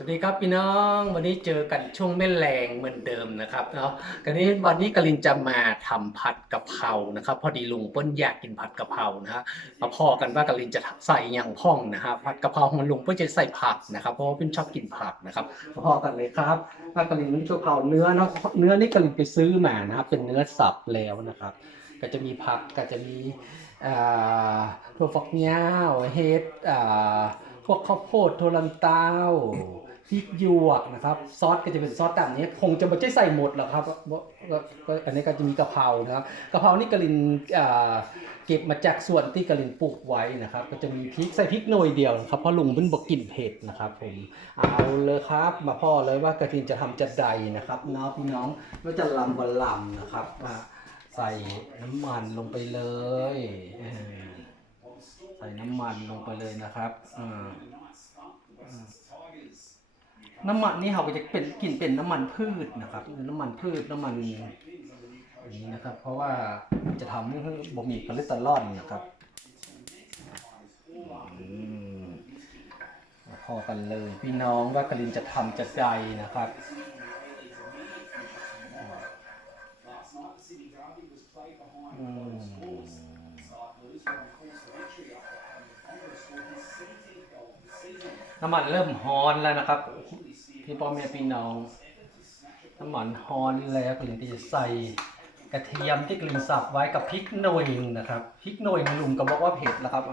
สวัสดีครับพี่น้องวันนี้เจอกันช่วงแม่แรงเหมือนเดิมนะครับเนาะกันนี้วันนี้กลินจะมาทำผัดกะเพรานะครับ พอดีลุงเปิ้ลอยากกินผัดกะเพรานะฮะมาพอกันว่ากลินจะใส่อย่างพ่องนะฮะผัดกะเพราของลุงเปิ้ลจะใส่ผักนะครับเพราะว่าเปิ้ลชอบกินผักนะครับมาพอกันเลยครับว่ากลินกะเพราเนื้อเนาะเนื้อนี่กลินไปซื้อมานะครับเป็นเนื้อสับแล้วนะครับ ก็จะมีผักก็จะมีถั่วฝักยาวเห็ดพวกข้าวโพดถั่วลันเต้า พริกหยวกนะครับ ซอสก็จะเป็นซอสต่างนี้ คงจะไม่ใช่ใส่หมดหรอกครับอันนี้ก็จะมีกะเพรานะครับกะเพรานี่กลินอ่าเก็บมาจากส่วนที่กลินปลูกไว้นะครับ ก็จะมีพริกใส่พริกหน่อยเดียวนะครับเพราะลุงเพิ่นบอกกลิ่นเผ็ดนะครับผมเอาเลยครับมาพ่อเลยว่ากระทินจะทำจะใดนะครับเนาะพี่น้องว่าจะลำบะลำนะครับใส่น้ำมันลงไปเลยใส่น้ำมันลงไปเลยนะครับอ่า น้ำมันนี่เราก็จะเป็นกลิ่นเป็นน้ำมันพืชนะครับน้ำมันพืชน้ำมันอย่างนี้นะครับ เพราะว่าจะทำให้บะหมี่คอเลสเตอรอลนะครับอพอกันเลย พี่น้องว่ากลินจะทำจะใดนะครับอืม น้ำมันเริ่มฮอนแล้วนะครับพี่พ่อแม่พี่น้อง น้ำมันฮอนแล้วกลิ่นที่จะใส่กระเทียมที่กลิ่นสับไว้กับพริกหน่อยหนึ่งนะครับพริกหน่อยนึงลุงก็บอกว่าเผ็ดแล้วครับ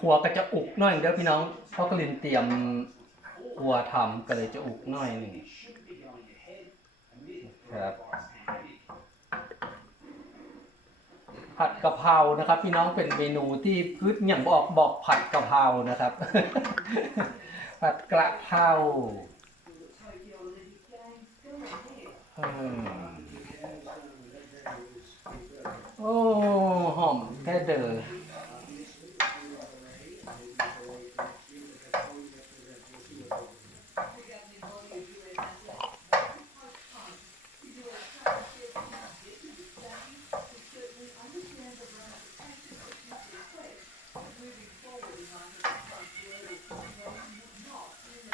ขัวก็จะอุกหน่อยเด้อพี่น้องเพราะกลิ่นเตรียมขัวทำก็เลยจะอุกหน่อยหนึ่งครับ ผัดกะเพรานะครับ พี่น้องเป็นเมนูที่พืชอย่างบอกบอกผัดกะเพรานะครับ ผัดกระเพราโอ้หอมแค่เดอ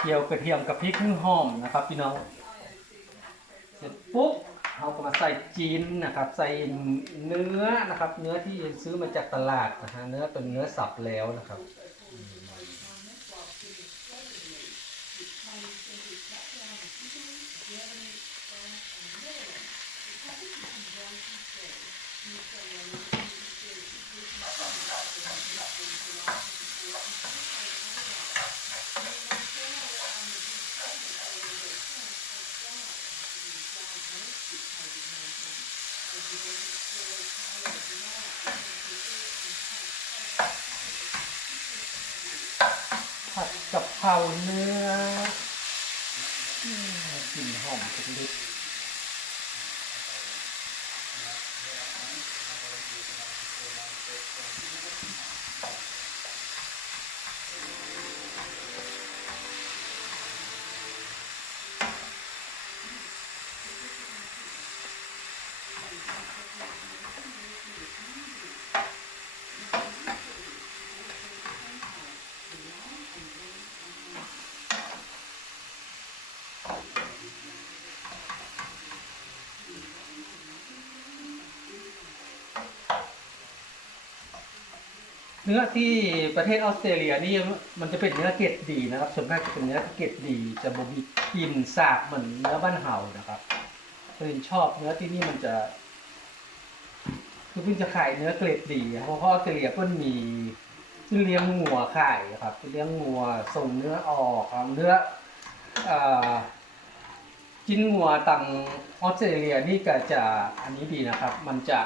เกี่ยวกระเทียมกับพริกหอมนะครับพี่น้องเสร็จปุ๊บเราก็มาใส่จีนนะครับ ใส่เนื้อนะครับ เนื้อที่ซื้อมาจากตลาดนะฮะเนื้อเป็นเนื้อสับแล้วนะครับ ผัดกะ เผาเนื้อ กลิ่นหอมสุดฤทธิ์ เนื้อที่ประเทศออสเตรเลียนี่มันจะเป็นเนื้อเกรดดีนะครับ ส่วนมากจะเป็นเนื้อเกรดดี จะบ่มีกลิ่นสาบเหมือนเนื้อบ้านเห่านะครับคือชอบเนื้อที่นี่มันจะ คือเพิ่งจะขายเนื้อเกรดดีเพราะเพราออสเตรเลียเพิ่นมีเพิ่นเลี้ยงงัวขายครับเลี้ยงงัวส่งเนื้อออกครับเนื้อเอ่อกินงัวตังออสเตรเลียนี่ก็จะอันนี้ดีนะครับ มันจะ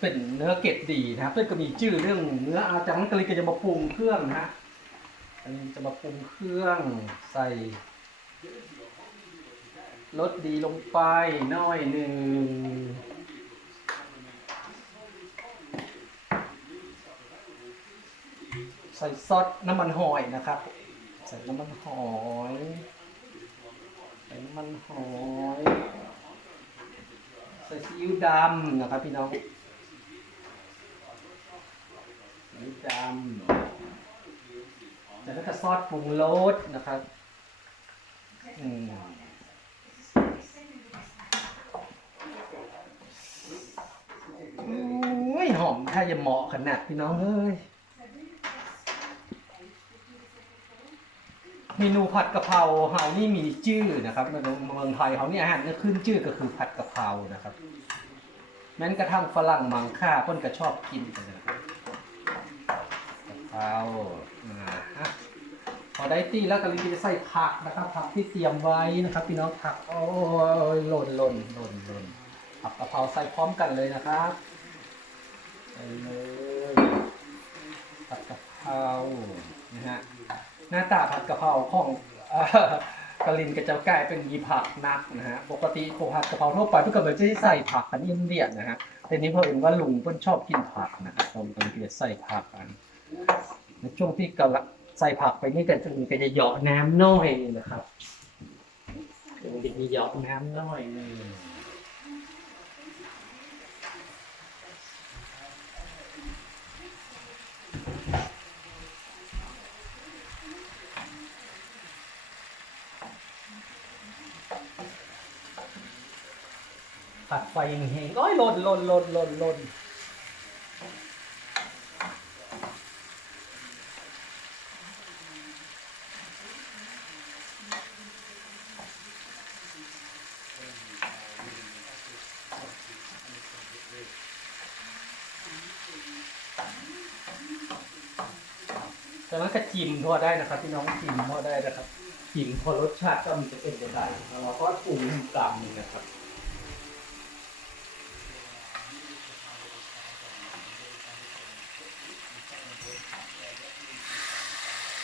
เป็นเนื้อเกรดดีนะครับเพื่อนก็มีชื่อเรื่องเนื้ออาจากนั้นก็เลยก็จะมาปรุงเครื่องนะฮะอันนี้จะมาปรุงเครื่องใส่รสดีลงไปน้อยหนึ่งใส่ซอสน้ำมันหอยนะครับ ใส่น้ำมันหอยใส่น้ำมันหอย ส่ซีอิ๊วดำนะครับพี่น้องดำแล้วก็ซอสปรุงรสนะครับอืมโอ้ยหอมถ้าจะเหมาะขนาดพี่น้องเอ้ย เมนูผัดกะเพราเฮานี่มีชื่อนะครับในเมืองไทยเขาเนี่อาหารก็ขึ้นชื่อก็คือผัดกะเพรานะครับแม้นกระทั่งฝรั่งมังค่าเพิ่นก็ชอบกินกันนะครับกะเพราฮะพอได้ตีแล้วก็เลยจะใส่ผักนะครับผักที่เตรียมไว้นะครับ พี่น้องผักโอ้ยหล่นหล่นหล่นหล่นผักกะเพราใส่พร้อมกันเลยนะครับใส่เลยผัดกะเพรานะฮะ หน้าตาผัดกะเพราของกะลินก็จะกลายเป็นมีผักนักนะฮะปกติพวกผัดกะเพราทั่วไปทุกคนจะใส่ผักกันอินเดียนะฮะแต่นี้เพราะเห็นว่าลุงเพิ่นชอบกินผักนะครับผมก็เลยใส่ผักกันในช่วงที่กำลังใส่ผักไปนี่ก็จะมีก็จะเหยาะน้ำน้อยนี่นะครับมันจะมีเหยาะน้ำน้อยนี่ ผัดไฟแห้งโอ้ยหล่นหล่นหล่นหล่นหล่นแต่มันก็จิ้มพอได้นะครับพี่น้องจิ้มพอได้นะครับจิ้มพอรสชาติก็มันจะเป็นไปได้แล้วเราก็ปรุงตามนี่นะครับ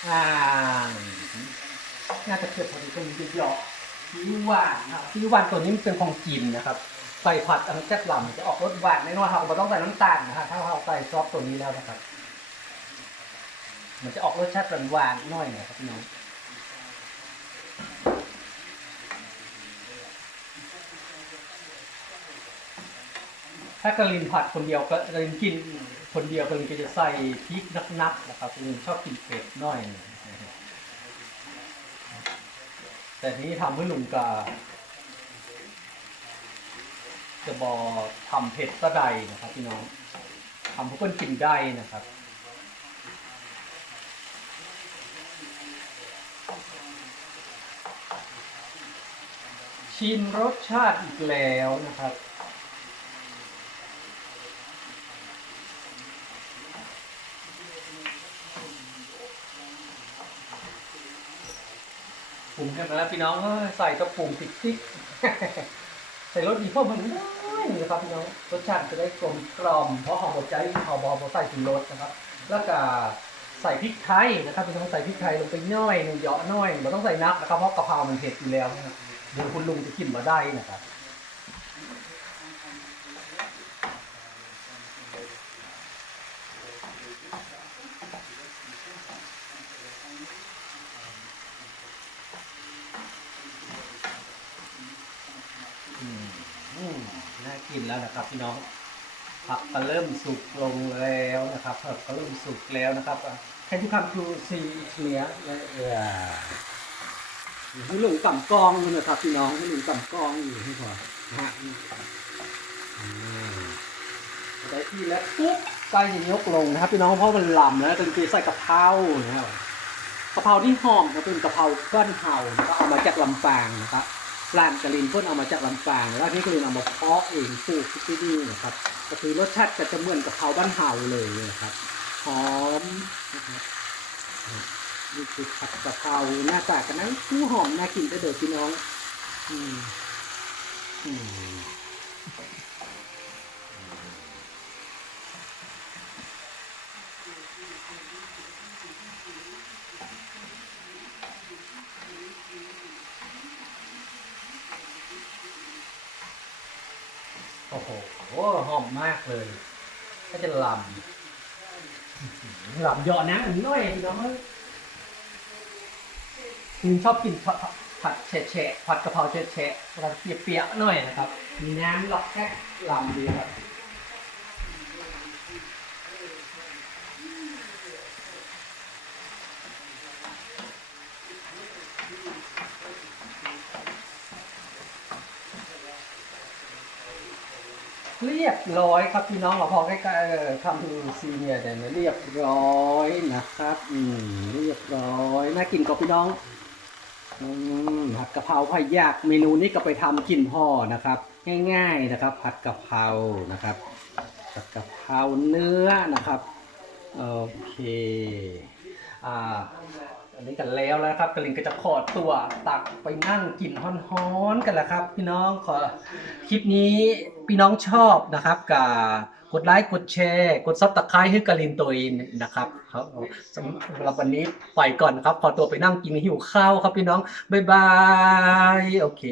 อ่างน่าจะเกิดพอดีตรงนี้จะเหยอกซีอิ๊วหวานครับซีอิ๊วหวานตัวนี้มันเป็นของจีนนะครับใส่ผัดอันแซ่บหล่ำจะออกรสหวานแน่นอนครับเราต้องใส่น้ำตาลนะครับถ้าเราใส่ซอสตัวนี้แล้วนะครับ มันจะออกรสชาติหวานๆหน่อยนะครับน้อง ถ้ากะลินผัดคนเดียวก็กะลินกินคนเดียวกะลินก็จะใส่พริกนักๆนะครับกะลินชอบกินเผ็ดน่อย แต่นี้ทำให้ลุงกาจะบอทำเผ็ดก็ไดนะครับพี่น้องทำเพื่อนกินได้นะครับชิมรสชาติอีกแล้วนะครับ ปรุงกันมาแล้วพี่น้องใส่กระปุงติ๊กติ๊กใส่รสดีเพราะมันได้นะครับพี่น้องรสชาติจะได้กลมกล่อมเพราะหอมหัวใจหอมบอมใส่ถุงรสนะครับ แล้วก็ใส่พริกไทยนะครับพี่น้องใส่พริกไทยลงไปย่อยหนึ่งเหยาะน้อยเราต้องใส่นักนะครับเพราะกะเพรามันเผ็ดอยู่แล้วนะครับเดี๋ยวคุณลุงจะกินมาได้นะครับ อืมอืมน่ากิน แล้วนะครับพี่น้องผักก็เริ่มสุกลงแล้วนะครับผักก็เริ่มสุกแล้วนะครับแค่ทุกคำคือซีเนี้ยเออให้หลุงต่ำกองอยู่นะครับพี่น้องให้หลุงต่ำกองอยู่ให้พอนะฮะได้ที่แล้วปุ๊บใกล้จะยกลงนะครับพี่น้องเพราะมันลำแล้วจนทีใส่กะเพรานะครับกะเพราที่หอมก็เป็นกะเพราก้อนเห่านะครับเอามาจากลำปางนะครับ ร้านกะลินเพ่นเอามาจากลำปางแล้วที่กะลินเอามาเพาะเองปลูกที่นี่นะครับก็คือรสชาติก็จะเหมือนกับเผาบ้านเฮาเลยนะครับหอมนะครับนี่คือผัดกะเพราหน้าตากันนั้นผู้หอมน่ากินได้เด้อพี่น้อง อืมอืม โอ้โหหอมมากเลย ก็จะลำลำหยอดนะอันนี้น้อยพี่น้องเอ้ยคุณชอบกินผัดผัดแฉะผัดกะเพราแฉะๆเราเปียกๆหน่อยนะครับ มีน้ำหลอกแค่ลำดีครับ ร้อยครับพี่น้องเราพอใกล้ๆเออทำดูซีเนียร์เนี่ยเรียบร้อยนะครับอืมเรียบร้อยน่ากินกับพี่น้องอืมผัดกะเพราพายากเมนูนี้ก็ไปทำกินพ่อนะครับ ง่าย ๆนะครับ ผัดกะเพรานะครับผัดกะเพราเนื้อนะครับโอเคอ่า อันนี้กันแล้วแล้วครับกลินก็จะขอดตัวตักไปนั่งกินฮ้อนๆกันแล้วครับ พี่น้องขอคลิปนี้พี่น้องชอบนะครับกับกดไลค์กดแชร์ กดซับตะไคร้ให้กลินตัวเองนะครับครับสำหรับวันนี้ไปก่อนครับขอตัวไปนั่งกินหิวข้าวครับพี่น้องบ๊ายบายโอเค